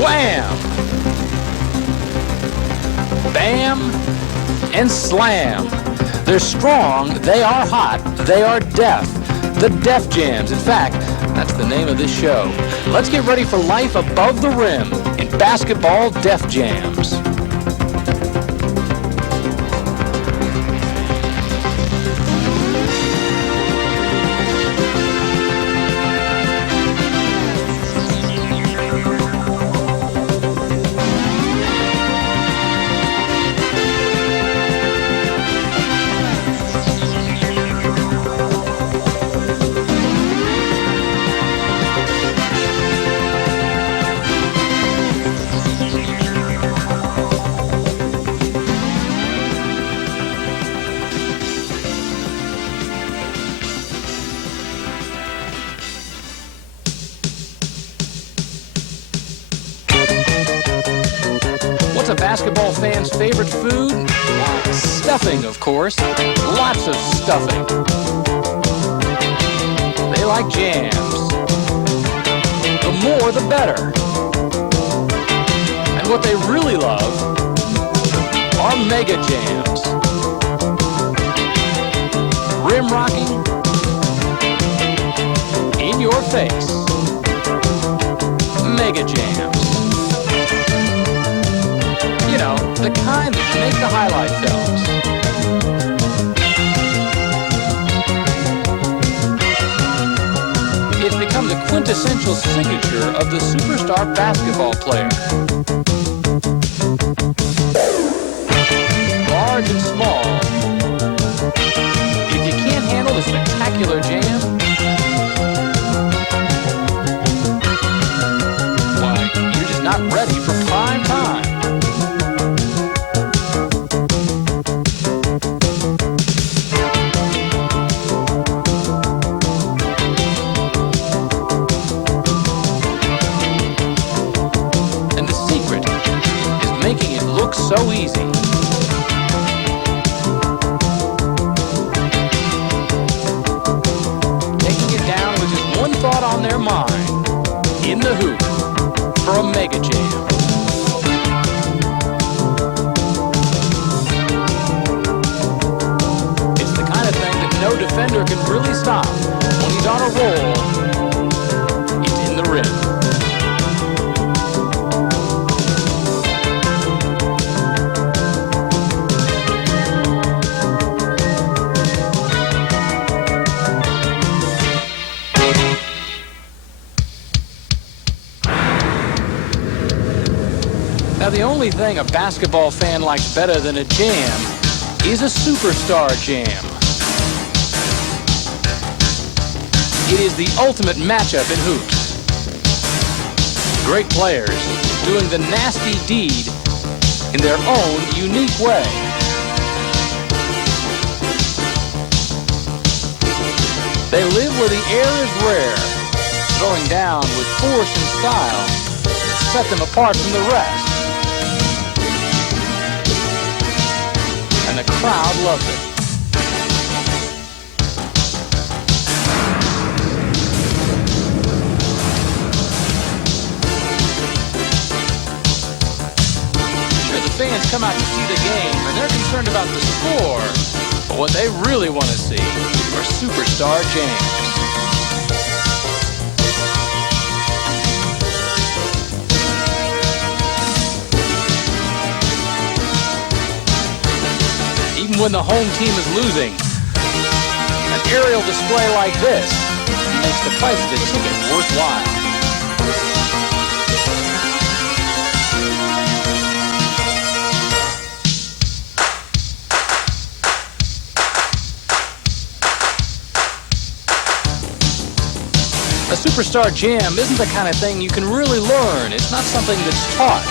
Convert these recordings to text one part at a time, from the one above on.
Wham! Bam! And slam. They're strong, they are hot, they are deaf. The Def Jams. In fact, that's the name of this show. Let's get ready for life above the rim in basketball Def Jams. A basketball fan's favorite food? Stuffing, of course. Lots of stuffing. They like jams. The more, the better. And what they really love are mega jams. Rim rocking. In your face. Mega jams. You know, the kind that make the highlight films. It's become the quintessential signature of the superstar basketball player. Large and small. If you can't handle the spectacular jam, why, you're just not ready for prime time. So easy. Taking it down with just one thought on their mind. In the hoop for a mega jam. It's the kind of thing that no defender can really stop. When he's on a roll, it's in the rim. Now, the only thing a basketball fan likes better than a jam is a superstar jam. It is the ultimate matchup in hoops. Great players doing the nasty deed in their own unique way. They live where the air is rare, throwing down with force and style that set them apart from the rest. And the crowd loves it. Sure, the fans come out to see the game, and they're concerned about the score. But what they really want to see are superstar jams. When the home team is losing, an aerial display like this makes the price of the ticket worthwhile. A superstar jam isn't the kind of thing you can really learn. It's not something that's taught.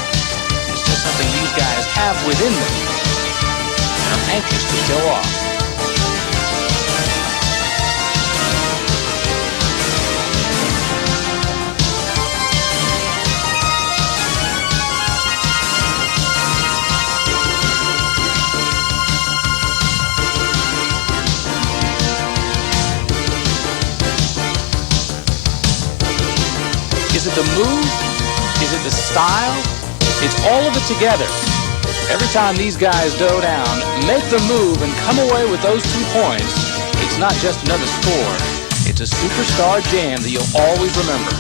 It's just something these guys have within them. I'm anxious to show off. Is it the move? Is it the style? It's all of it together. Every time these guys go down, make the move, and come away with those 2 points, it's not just another score. It's a superstar jam that you'll always remember.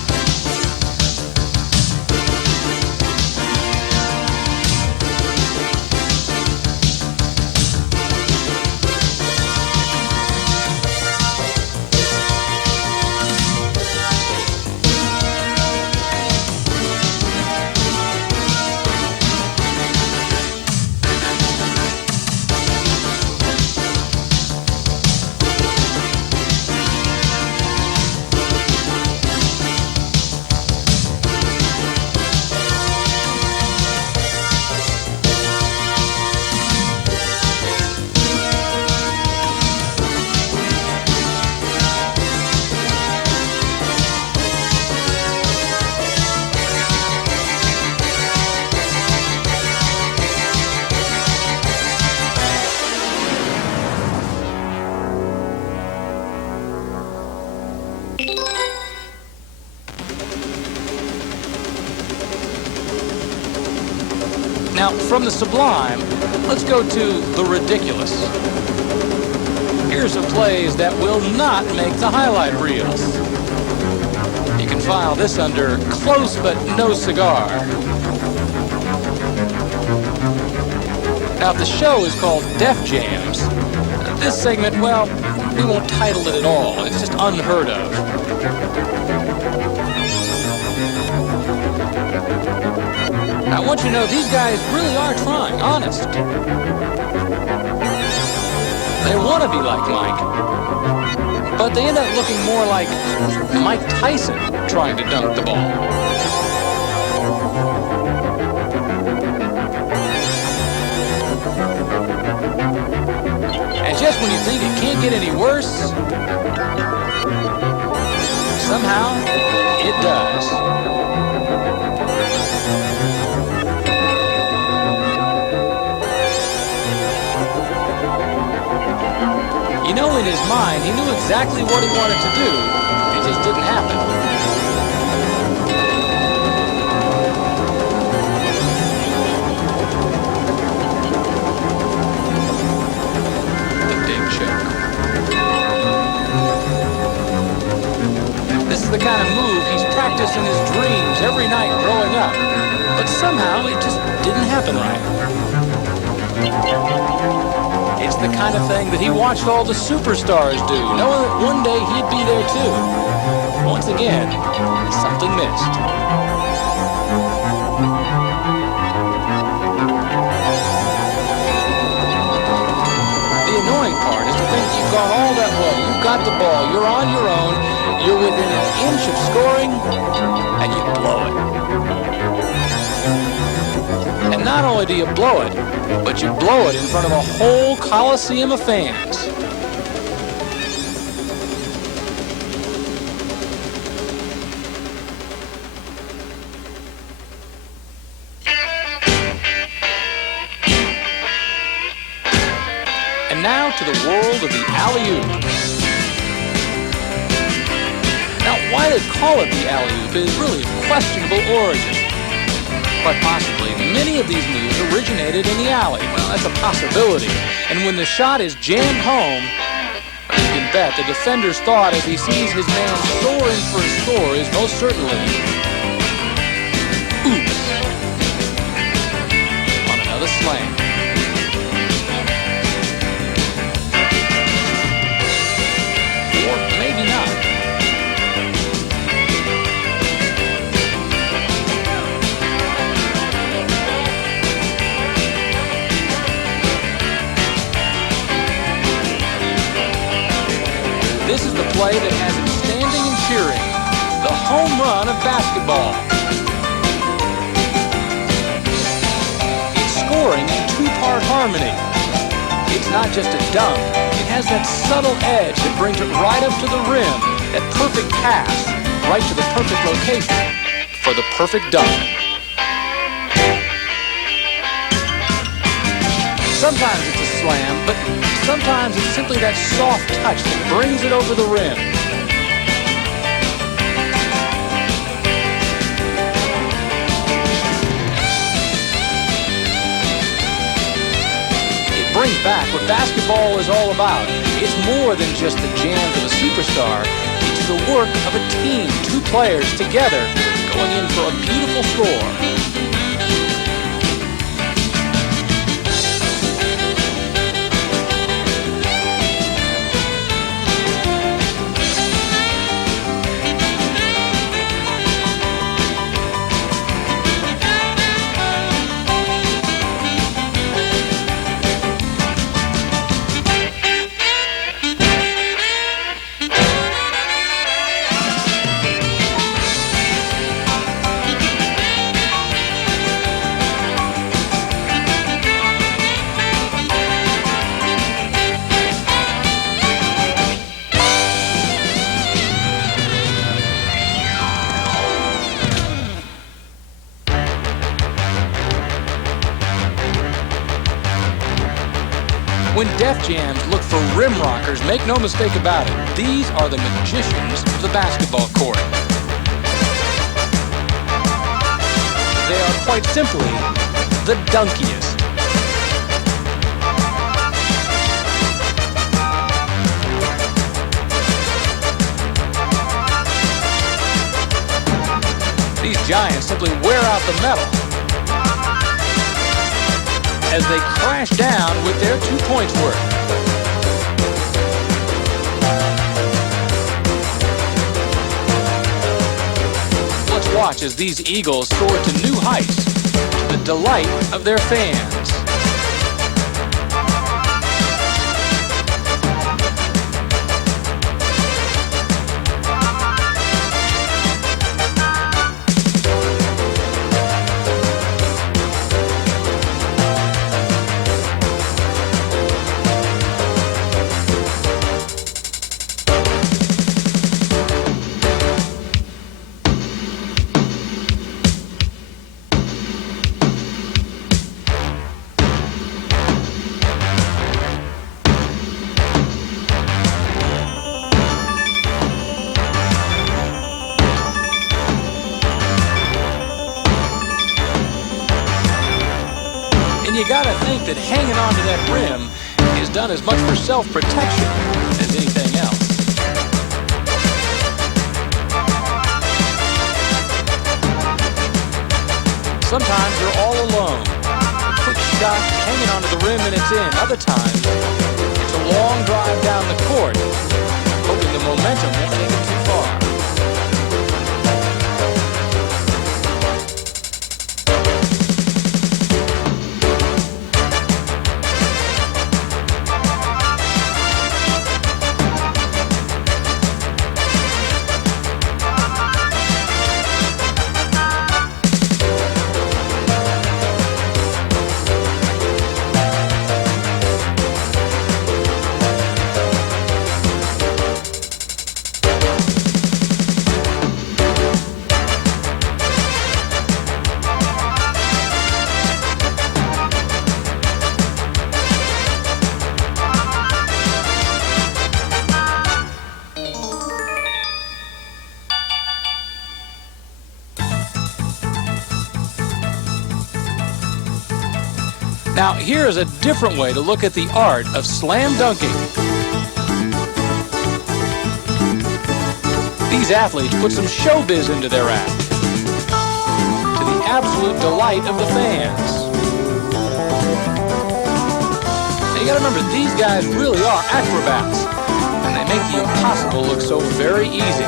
Now, from the sublime, let's go to the ridiculous. Here's some plays that will not make the highlight reels. You can file this under close but no cigar. Now, if the show is called Def Jams, this segment, well, we won't title it at all. It's just unheard of. I want you to know these guys really are trying, honest. They want to be like Mike, but they end up looking more like Mike Tyson trying to dunk the ball. And just when you think it can't get any worse, somehow it does. You know, in his mind, he knew exactly what he wanted to do. It just didn't happen. The big choke. This is the kind of move he's practiced in his dreams every night growing up. But somehow it just didn't happen right. It's the kind of thing that he watched all the superstars do, knowing that one day he'd be there too. Once again, something missed. The annoying part is to think you've gone all that way, you've got the ball, you're on your own, you're within an inch of scoring, and you blow it. And not only do you blow it, but you blow it in front of a whole coliseum of fans. And now to the world of the alley-oop. Now, why they call it the alley-oop is really of questionable origin. Quite possibly, many of these moves originated in the alley. Well, that's a possibility. And when the shot is jammed home, you can bet the defender's thought as he sees his man soaring for a score is most certainly, oops, on another slam. Or maybe not. This is the play that has him standing and cheering. The home run of basketball. It's scoring in two-part harmony. It's not just a dunk. It has that subtle edge that brings it right up to the rim. That perfect pass, right to the perfect location for the perfect dunk. Sometimes it's a slam, but sometimes it's simply that soft touch that brings it over the rim. fact, what basketball is all about, it's more than just the jams of a superstar. It's the work of a team, two players together, going in for a beautiful score. When Def Jams look for rim rockers, make no mistake about it, these are the magicians of the basketball court. They are quite simply the dunkiest. These giants simply wear out the metal as they crash down with their 2 points worth. Let's watch as these Eagles soar to new heights, to the delight of their fans. You gotta think that hanging on to that rim is done as much for self-protection as anything else. Sometimes you're all alone. A quick shot hanging onto the rim and it's in. Other times, it's a long drive down the court, hoping the momentum won't take it too far. Now, here is a different way to look at the art of slam dunking. These athletes put some showbiz into their act, to the absolute delight of the fans. Now, you gotta remember, these guys really are acrobats, and they make the impossible look so very easy.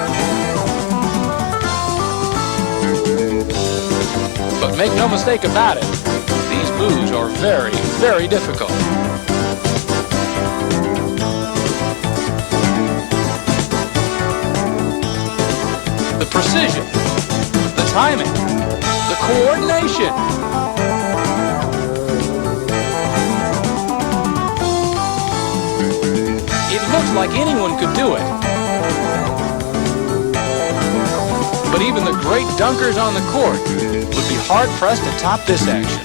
But make no mistake about it, these moves are very, very difficult. The precision, the timing, the coordination. It looks like anyone could do it. But even the great dunkers on the court would be hard-pressed to top this action.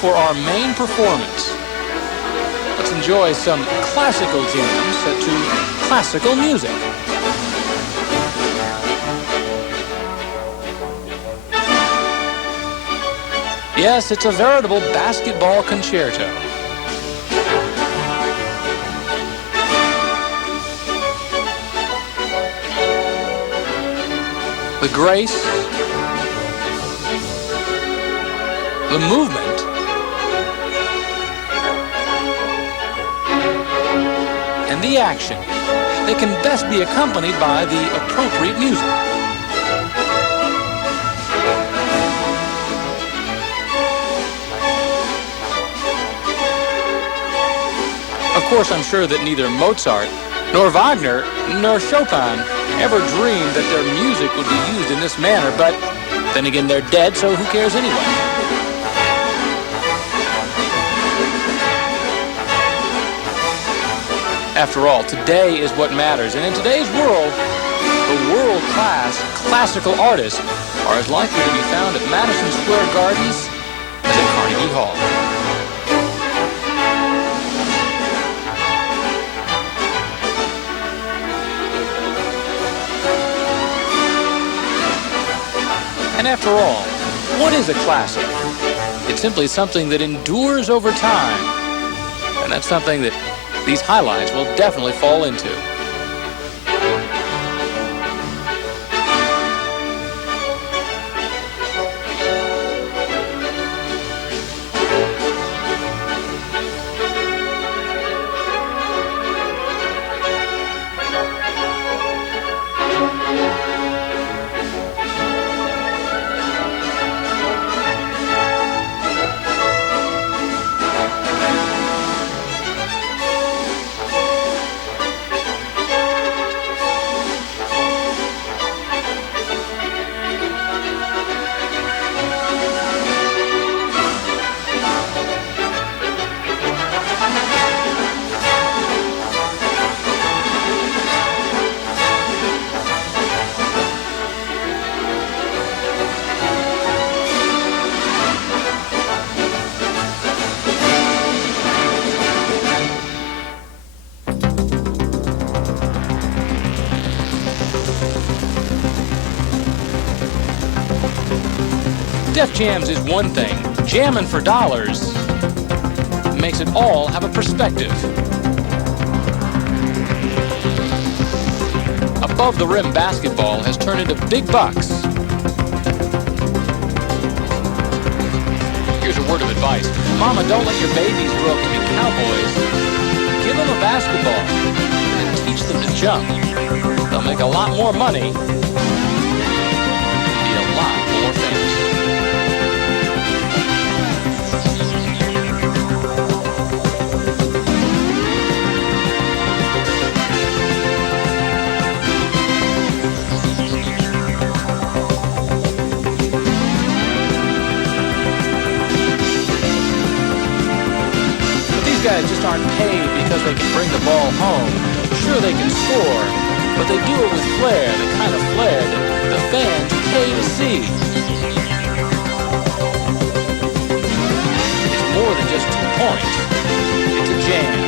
for our main performance. Let's enjoy some classical jams set to classical music. Yes, it's a veritable basketball concerto. The grace, the movement, and the action. They can best be accompanied by the appropriate music. Of course, I'm sure that neither Mozart, nor Wagner, nor Chopin ever dreamed that their music would be used in this manner, but then again, they're dead, so who cares anyway? After all, today is what matters, and in today's world, the world-class classical artists are as likely to be found at Madison Square Gardens as at Carnegie Hall. And after all, what is a classic? It's simply something that endures over time. And that's something that these highlights will definitely fall into. Def Jams is one thing. Jamming for dollars makes it all have a perspective. Above-the-rim basketball has turned into big bucks. Here's a word of advice. Mama, don't let your babies grow up to be cowboys. Give them a basketball and teach them to jump. They'll make a lot more money and be a lot more famous. Guys just aren't paid because they can bring the ball home. Sure, they can score, but they do it with flair, the kind of flair that the fans pay to see. It's more than just 2 points. It's a jam.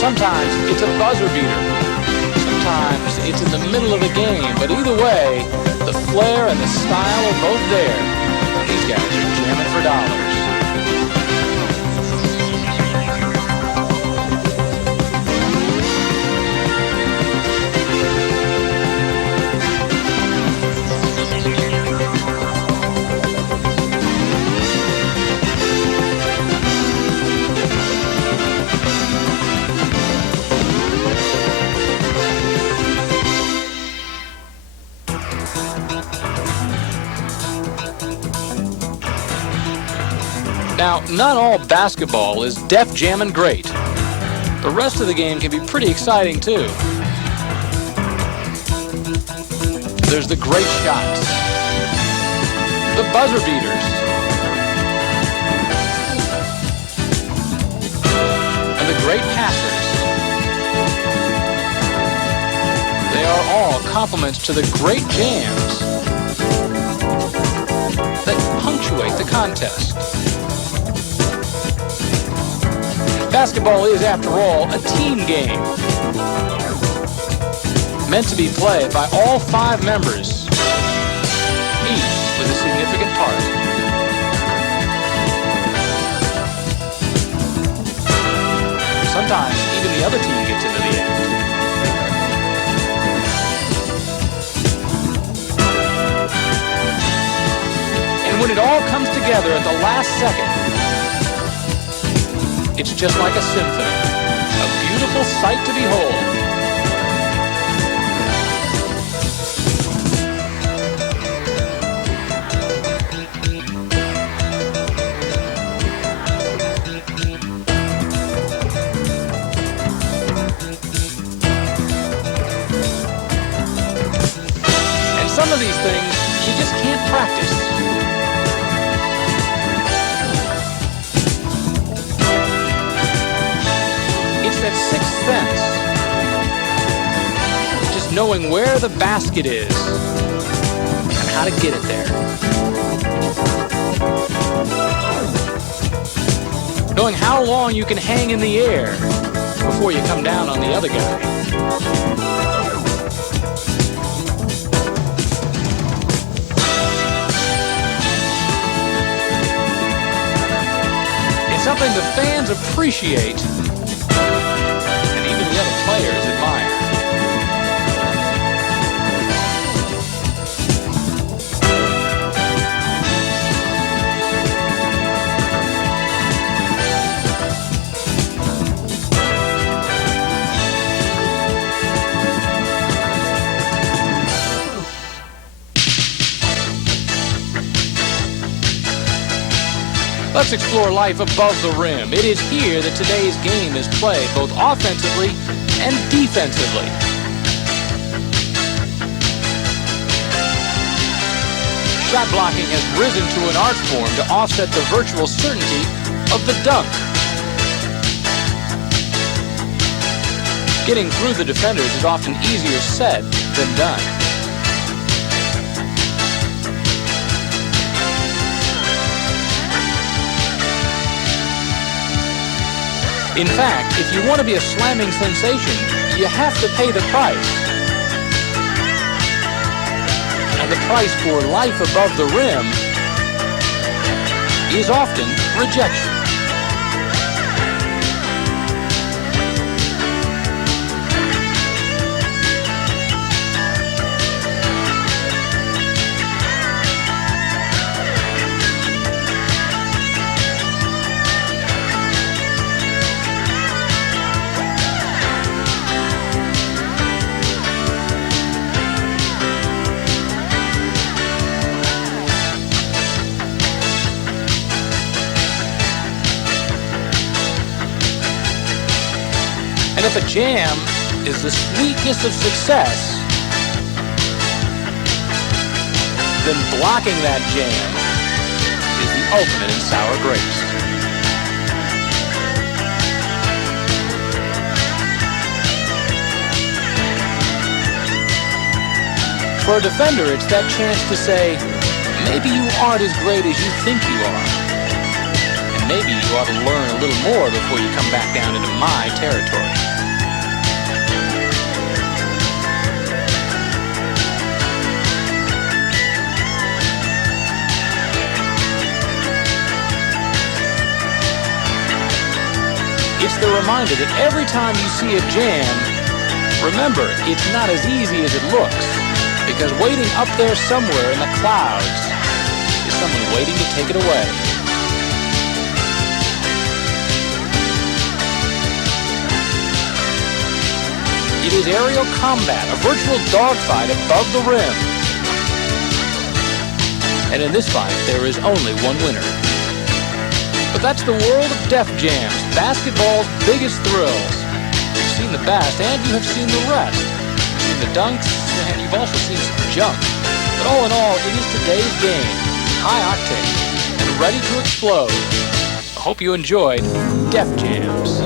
Sometimes it's a buzzer beater. Sometimes it's in the middle of a game. But either way, the flair and the style are both there. And these guys are jamming for dollars. Now, not all basketball is def jammin' great. The rest of the game can be pretty exciting too. There's the great shots, the buzzer beaters, and the great passers. They are all compliments to the great jams that punctuate the contest. Basketball is, after all, a team game, meant to be played by all 5 members, each with a significant part. Sometimes even the other team gets into the act. And when it all comes together at the last second, it's just like a symphony, a beautiful sight to behold. And some of these things you just can't practice. That sixth sense, just knowing where the basket is and how to get it there, knowing how long you can hang in the air before you come down on the other guy. It's something the fans appreciate players admire. Let's explore life above the rim. It is here that today's game is played, both offensively and defensively. Shot blocking has risen to an art form to offset the virtual certainty of the dunk. Getting through the defenders is often easier said than done. In fact, if you want to be a slamming sensation, you have to pay the price. And the price for life above the rim is often rejection. And if a jam is the sweetness of success, then blocking that jam is the ultimate in sour grapes. For a defender, it's that chance to say, maybe you aren't as great as you think you are. And maybe you ought to learn a little more before you come back down into my territory. It's the reminder that every time you see a jam, remember, it's not as easy as it looks, because waiting up there somewhere in the clouds is someone waiting to take it away. It is aerial combat, a virtual dogfight above the rim. And in this fight, there is only one winner. But that's the world of Def Jams, basketball's biggest thrills. You've seen the best, and you have seen the rest. You've seen the dunks, and you've We've also seen some junk. But all in all, it is today's game, high octane, and ready to explode. I hope you enjoyed Def Jams.